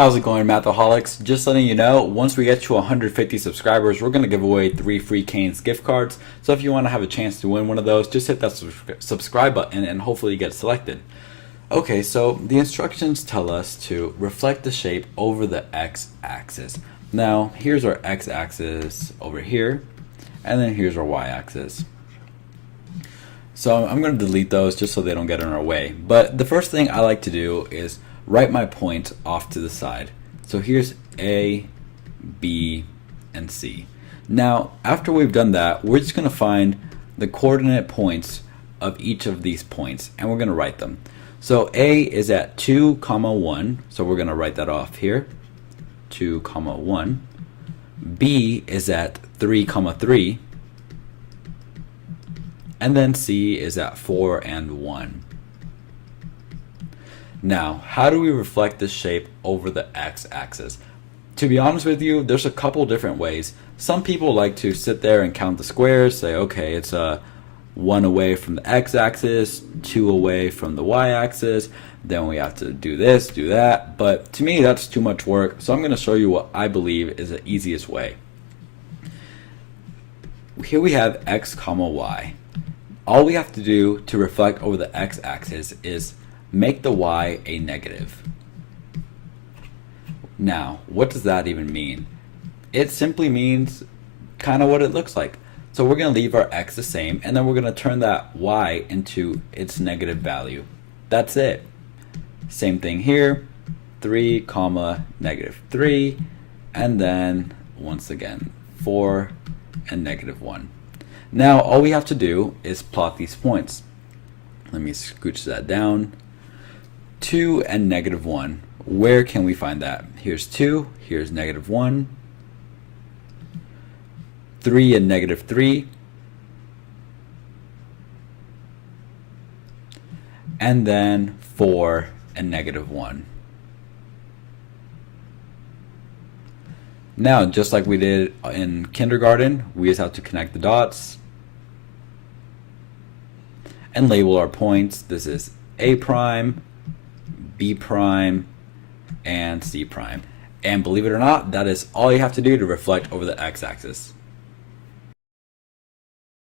How's it going, Mathaholics? Just letting you know, once we get to 150 subscribers, we're going to give away 3 free Cane's gift cards. So if you want to have a chance to win one of those, just hit that subscribe button and hopefully you get selected. Okay, so the instructions tell us to reflect the shape over the x-axis. Now, here's our x-axis over here, and then here's our y-axis. So I'm going to delete those just so they don't get in our way. But the first thing I like to do is write my point off to the side. So here's A, B, and C. Now, after we've done that, we're just going to find the coordinate points of each of these points, and we're going to write them. So A is at 2, 1, so we're going to write that off here, 2, 1. B is at 3, 3. And then C is at 4 and 1. Now, how do we reflect this shape over the x-axis? To be honest with you, there's a couple different ways. Some people like to sit there and count the squares, say, okay, it's 1 away from the x-axis, 2 away from the y-axis, then we have to do this, do that. But to me, that's too much work, so I'm going to show you what I believe is the easiest way. Here we have x, y. All we have to do to reflect over the x-axis is make the y a negative. Now, what does that even mean? It simply means kind of what it looks like. So we're going to leave our x the same, and then we're going to turn that y into its negative value. That's it. Same thing here, 3, negative 3, and then once again 4 and negative 1. Now all we have to do is plot these points. Let me scooch that down. 2 and negative 1. Where can we find that? Here's 2, here's negative 1. 3 and negative 3. And then 4 and negative 1. Now, just like we did in kindergarten, we just have to connect the dots and label our points. This is A prime, B prime, and C prime. And believe it or not, that is all you have to do to reflect over the x-axis.